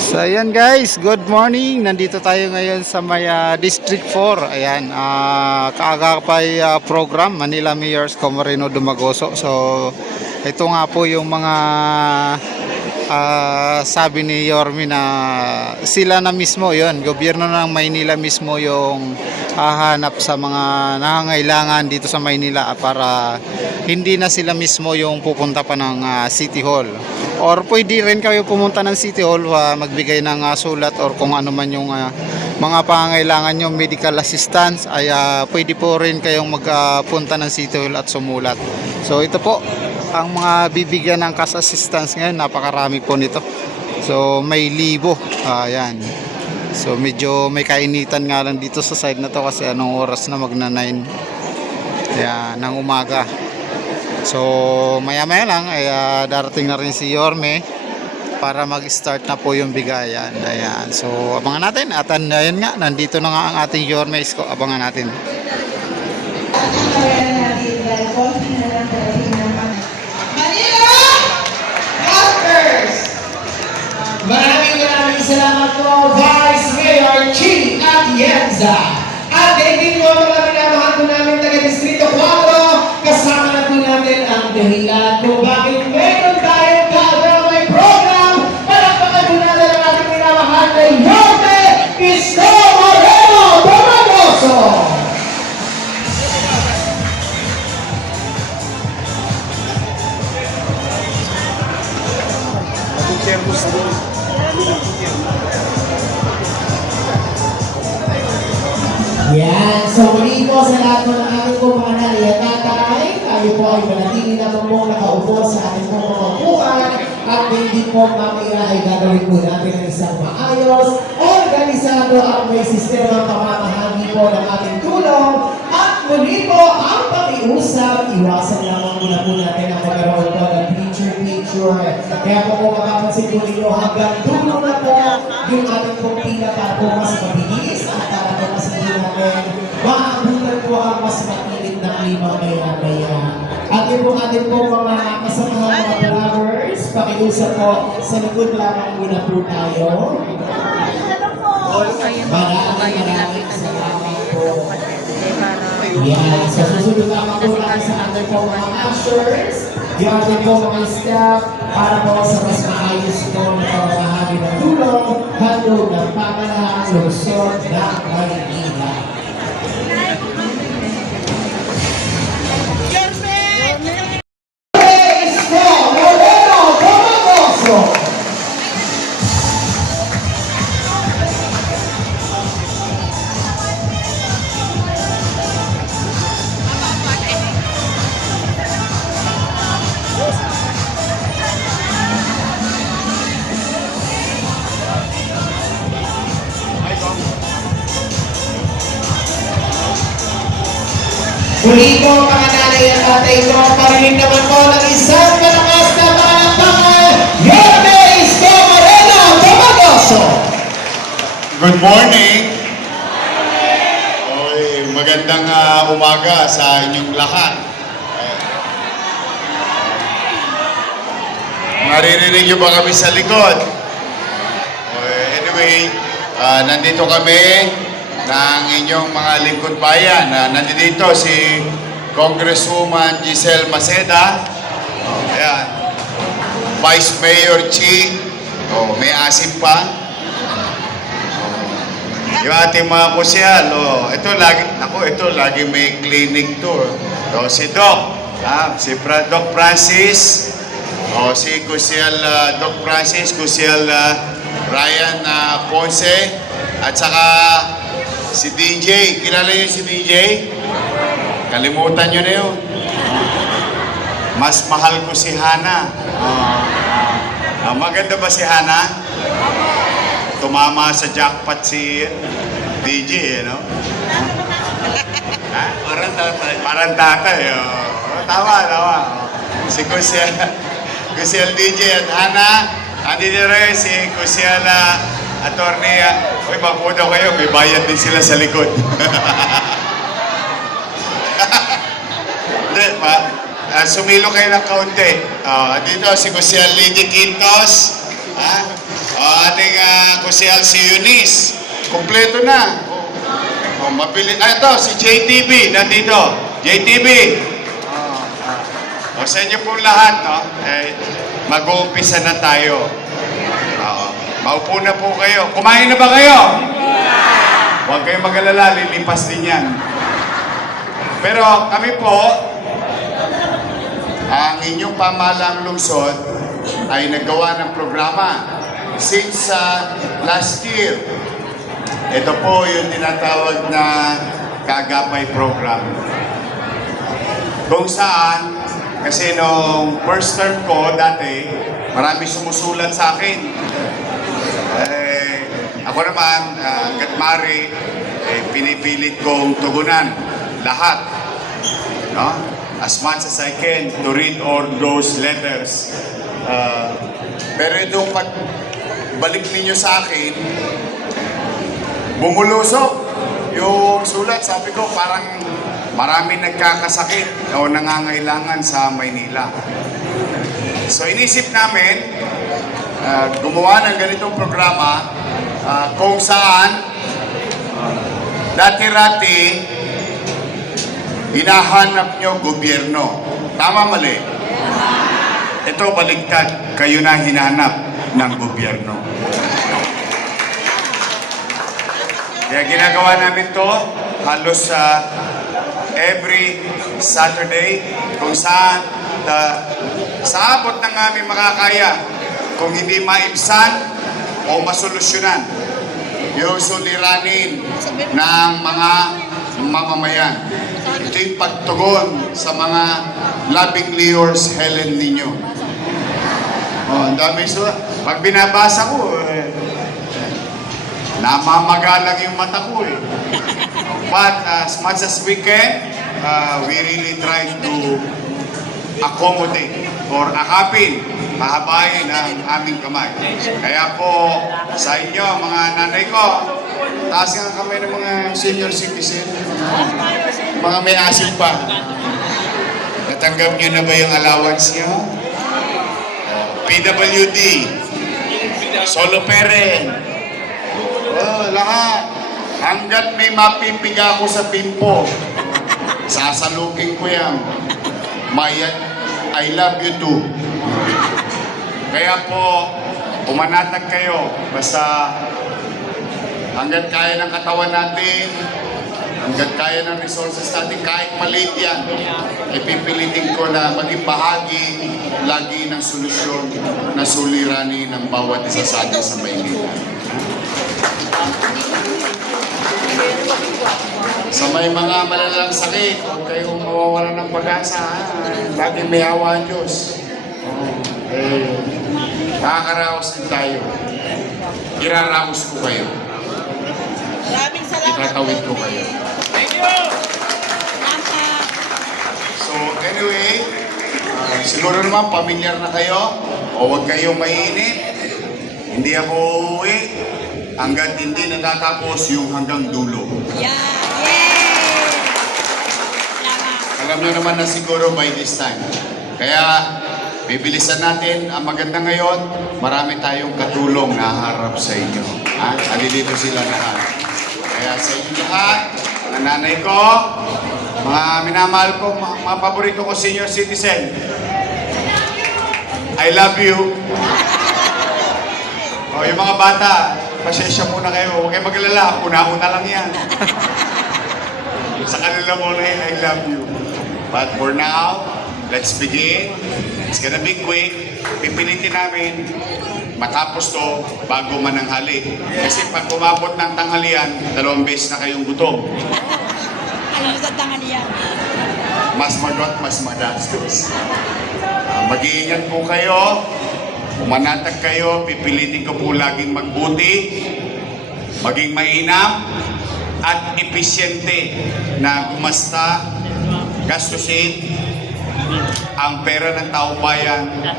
So ayan guys, good morning. Nandito tayo ngayon sa may District 4. Ayan, kaaga pa program Manila Mayor Comarino Dumagoso. So ito nga po yung mga sabi ni Yormi na sila na mismo yon, gobyerno ng Maynila mismo yung hahanap sa mga nangangailangan dito sa Maynila para hindi na sila mismo yung pupunta pa ng City Hall. Or pwede rin kayo pumunta ng City Hall, magbigay ng sulat or kung ano man yung mga pangangailangan nyo, medical assistance, ay pwede po rin kayong magpunta ng City Hall at sumulat. So ito po ang mga bibigyan ng cash assistance ngayon, napakarami po nito. So may libo, ayan. So medyo may kainitan nga lang dito sa side na to kasi anong oras na, magna 9 ayan, ng umaga. So maya maya lang ay darating na rin si Yorme para mag-start na po yung bigayan. Ayan. So abangan natin at ayan nga, nandito na nga ang ating Yorme Isko. Abangan natin. Manila Rockers! Maraming salamat po, Vice Mayor Chi Atienza. At din po mga minamahal po namin taga-Distrito 4, kasama na po natin ang dahilan kung bakit meron tayong kagaway program. Palakpakan po natin ang ating minamahal na Yorme Isko Moreno Dumagoso. Yan. So, muli po sa lahat ng ating po mga nanay at tatay, tayo po ay manatili na po nakaupo sa ating po mga upuan at hindi po mamaya ay gagawin po natin ang isang maayos, organisado at may sistema pamamahagi po ng ating tulong at muli po ang pakiusap, iwasan lamang muna po natin ang magkaroon po ng picture. Kaya po kung makapansin po ninyo hanggang dulo na po yung ating pong pila para po mas mabilis at para po mas hindi natin maabutan po ang mas makilit na klima maya-maya. At yun po atin po mga kasamahan mga vloggers, pakiusap po sa likod lamang muna po tayo. Maraming salamat po. Yan, so susunod lamang po tayo sa ating po mga ushers, yung ating po mga staff, para po sa mas maayos po na pamamahagi ng tulong, handog ng pamahalaan, lungsod ng Maynila. Isko Moreno Dumagoso. Muli po mga nanay at tatay ko, parinig naman po ng isang malakas na palakpakan, Yorme Isko Moreno Dumagoso. Good morning. Oy, magandang umaga sa inyong lahat. Maririnig niyo ba kami sa likod? Anyway, nandito kami ng inyong mga lingkod bayan. Nandito si Congresswoman Giselle Maceda. Ayan. Vice Mayor Chi. May asim pa. Yung ating mga kusyal. Ito lagi may clinic tour. Si Doc. Si Doc Francis. Si Kusyal Doc Francis, Kusyal Ryan Ponce. At saka si DJ, kilala niyo si DJ? Kalimutan niyo na yun. Mas mahal ko si Hana. Maganda ba si Hana? Tumama sa jackpot si DJ, no? Parang tatay. Parang tatay, Tama. Si Kusyal DJ at Hana. Andito rin si Kusyal Attorney, bako daw kayo, may bayad din sila sa likod. Hindi, sumilo kayo ng kaunti. Dito si Kusyal Lady Quintos, Ha? O, ating kusihal si Eunice. Kompleto na. O, mabili. Ito, si JTB, nandito. JTB. O, sa inyo pong lahat, no? Mag-uumpisa na tayo. Oo. Maupo na po kayo. Kumain na ba kayo? Huwag kayong mag-alala, lilipas din yan. Pero kami po, ang inyong pamahalang lungsod ay naggawa ng programa since last year. Ito po yung tinatawag na Kagapay Program. Kung saan, kasi nung first term ko dati, marami sumusulat sa akin. Ako naman, hanggat maaari, pinipilit kong tugunan lahat. No? As much as I can to read all those letters. Pero itong pagbalik ninyo sa akin, bumulusok yung sulat. Sabi ko, parang marami nagkakasakit o nangangailangan sa Maynila. So inisip namin, gumawa ng ganitong programa kung saan dati-rati hinahanap nyo gobyerno. Tama, mali? Ito, baligtad. Kayo na hinahanap ng gobyerno. Kaya ginagawa namin to halos every Saturday kung saan sa abot ng aming makakaya kung hindi maibsan o masolusyonan yung suliranin ng mga mamamayan. Ito yung pagtugon sa mga labing Leors Helen ninyo. Ang dami sulat. Pag binabasa ko, namamagalang yung mata ko eh. But as much as we can, we really try to accommodate or akapin, pahabain ang aming kamay. Kaya po sa inyo, mga nanay ko, taas nga kamay ng mga senior citizen, mga may asin pa. Natanggap nyo na ba yung allowance nyo? PWD, solo parent, lahat. Hanggat may mapipiga ako sa pimpo, sasalukin ko yan. I love you too. Kaya po, umanatag kayo. Basta hanggat kaya ng katawan natin, hanggat kaya ng resources natin, kahit maliit yan, ipipilitin ko na maging bahagi lagi ng solusyon na suliranin ng bawat isa sa atin sa Maynila. Sa may mga malalang sakit, huwag kayong mawawalan ng pag-asa. Lagi may awa ang Diyos. Nakakaraos din tayo. Iraraos ko kayo. Maraming salamat. Itatawid ko kayo. Thank you. Salamat. So anyway, siguro naman pamilyar na kayo o huwag kayong mainit. Hindi ako uuwi hanggat hindi natatapos yung hanggang dulo. Yeah. Yay! Salamat. Alam nyo naman na siguro by this time. Kaya bibilisan natin. Ang maganda ngayon, marami tayong katulong na harap sa inyo. Dito sila lahat. Kaya sa inyo lahat, mga nanay ko, mga minamahal ko, mga paborito ko senior citizen, I love you. O, yung mga bata, pasensya muna kayo. Huwag kayo mag-alala. Una-una lang yan. Sa kanila muna yun, I love you. But for now, let's begin. It's gonna be quick. Pipilitin namin matapos to bago mananghali. Kasi pag umabot ng tanghalian, 2 beses na kayong gutom. Ano sa tangan niya? Mas magot, mas magastos. Mag-iingat po kayo. Umanatag kayo. Pipilitin ko po laging magbuti, maging mainam, at episyente na gumasta, gastusin ang pera ng tao bayan na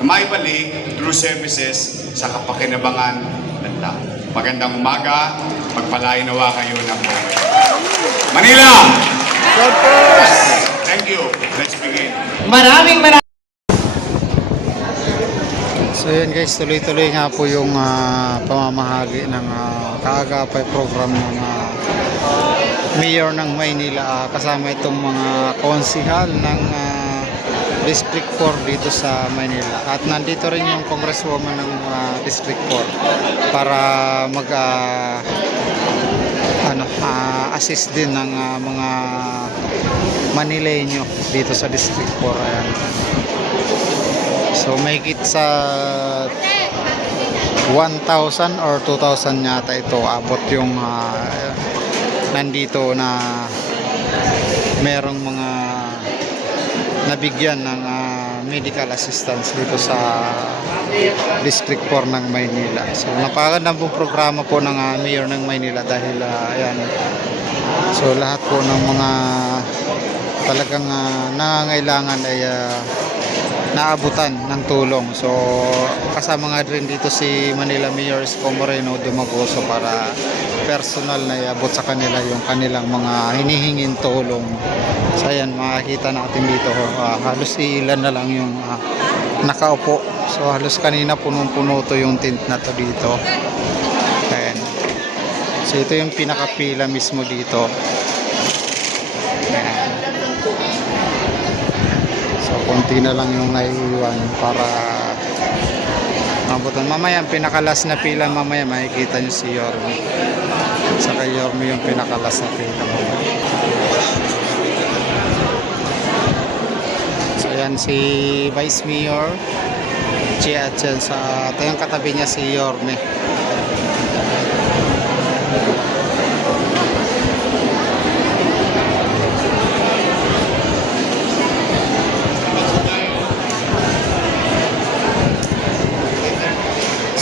maibalik through services sa kapakinabangan ng tao. Magandang umaga, magpalain nawa kayo ng buhay. Manila! Thank you. Let's begin. Maraming So yun guys, tuloy-tuloy nga po yung pamamahagi ng kaagapay program ng Mayor ng Maynila, kasama itong mga konsihal ng District 4 dito sa Maynila. At nandito rin yung congresswoman ng District 4 para mag assist din ng mga Manileño dito sa District 4. Ayan. So may higit sa 1,000 or 2,000 yata ito abot yung nandito na merong mga nabigyan ng medical assistance dito sa District 4 ng Maynila. So napakagandang po programa po ng Mayor ng Maynila dahil ayan. So lahat po ng mga talagang nangangailangan ay naabutan ng tulong. So kasama nga rin dito si Manila Mayor Isko Moreno Dumagoso para personal na iabot sa kanila yung kanilang mga hinihingin tulong. So ayan, makikita natin dito halos ilan na lang yung nakaupo. So halos kanina punong-puno to yung tent na to dito. Ayan. So ito yung pinakapila mismo dito. Ayan. So konti na lang yung naiiwan para mabutan. Mamaya ang pinakalas na pila, mamaya makikita nyo si Yorme. Saka Yorme yung pinakalas na pila mamaya. So yan si Vice Mayor Chia Chen, sa tayong katabi niya si Yorme.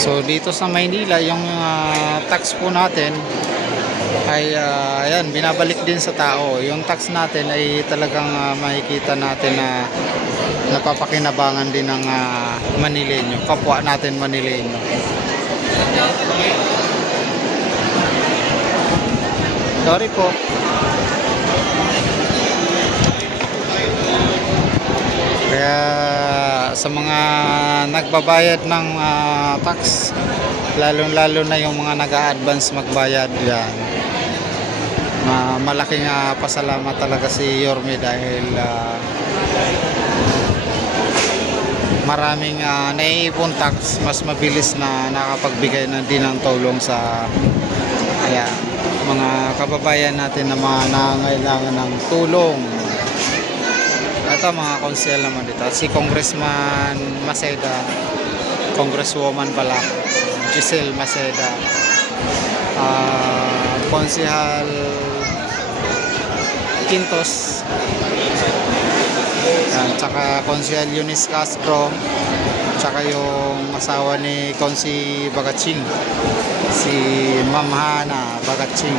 So dito sa Maynila yung tax po natin ay ayan, binabalik din sa tao. Yung tax natin ay talagang makikita natin na napapakinabangan din ng Manileño, kapwa natin Manileño. Sorry po. Kaya sa mga nagbabayad ng tax, lalong-lalo na yung mga nag-a-advance magbayad, yan. Malaking pasalamat talaga si Yorme dahil maraming naiipon tax, mas mabilis na nakapagbigay na din ng tulong sa mga kababayan natin na mga nangangailangan ng tulong. Ito mga konsel naman dito. Si Congressman Maceda, Congresswoman pala, Giselle Maceda, Konsehal Quintos, tsaka Konsehal Eunice Castro, tsaka yung asawa ni Konsi Bagaching, si Ma'am Hana Bagaching.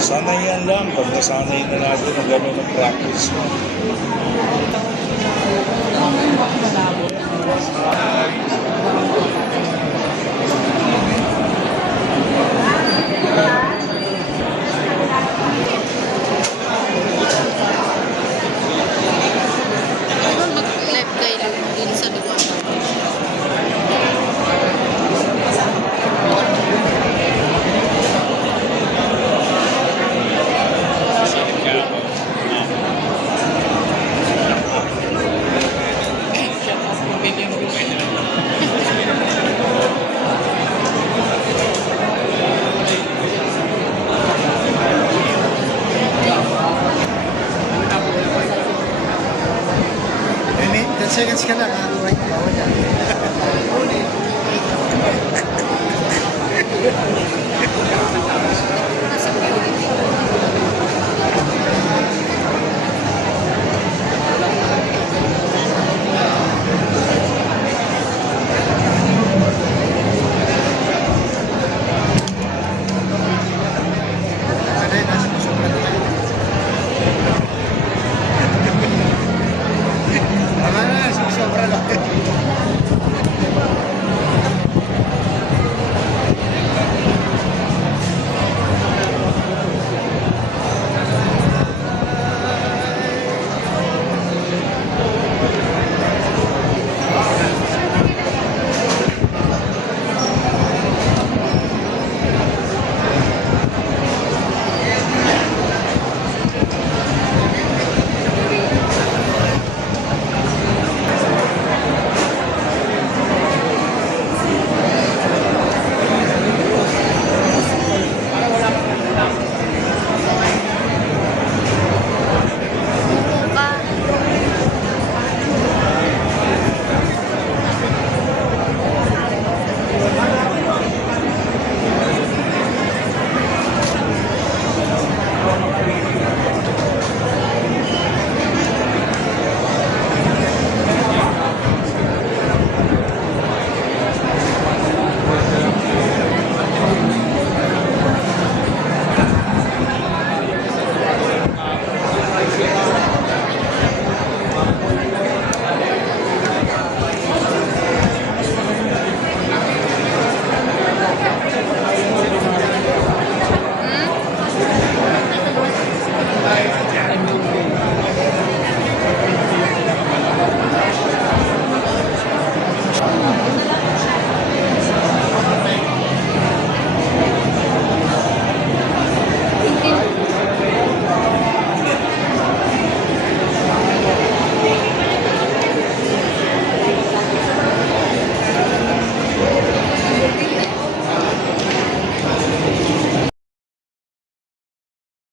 Sanayan lang, pag nasanay na natin ang gano'n ng practice. Mag-live kayo din sa diba? Alis ka na, kakakuha niya. Bawal yan.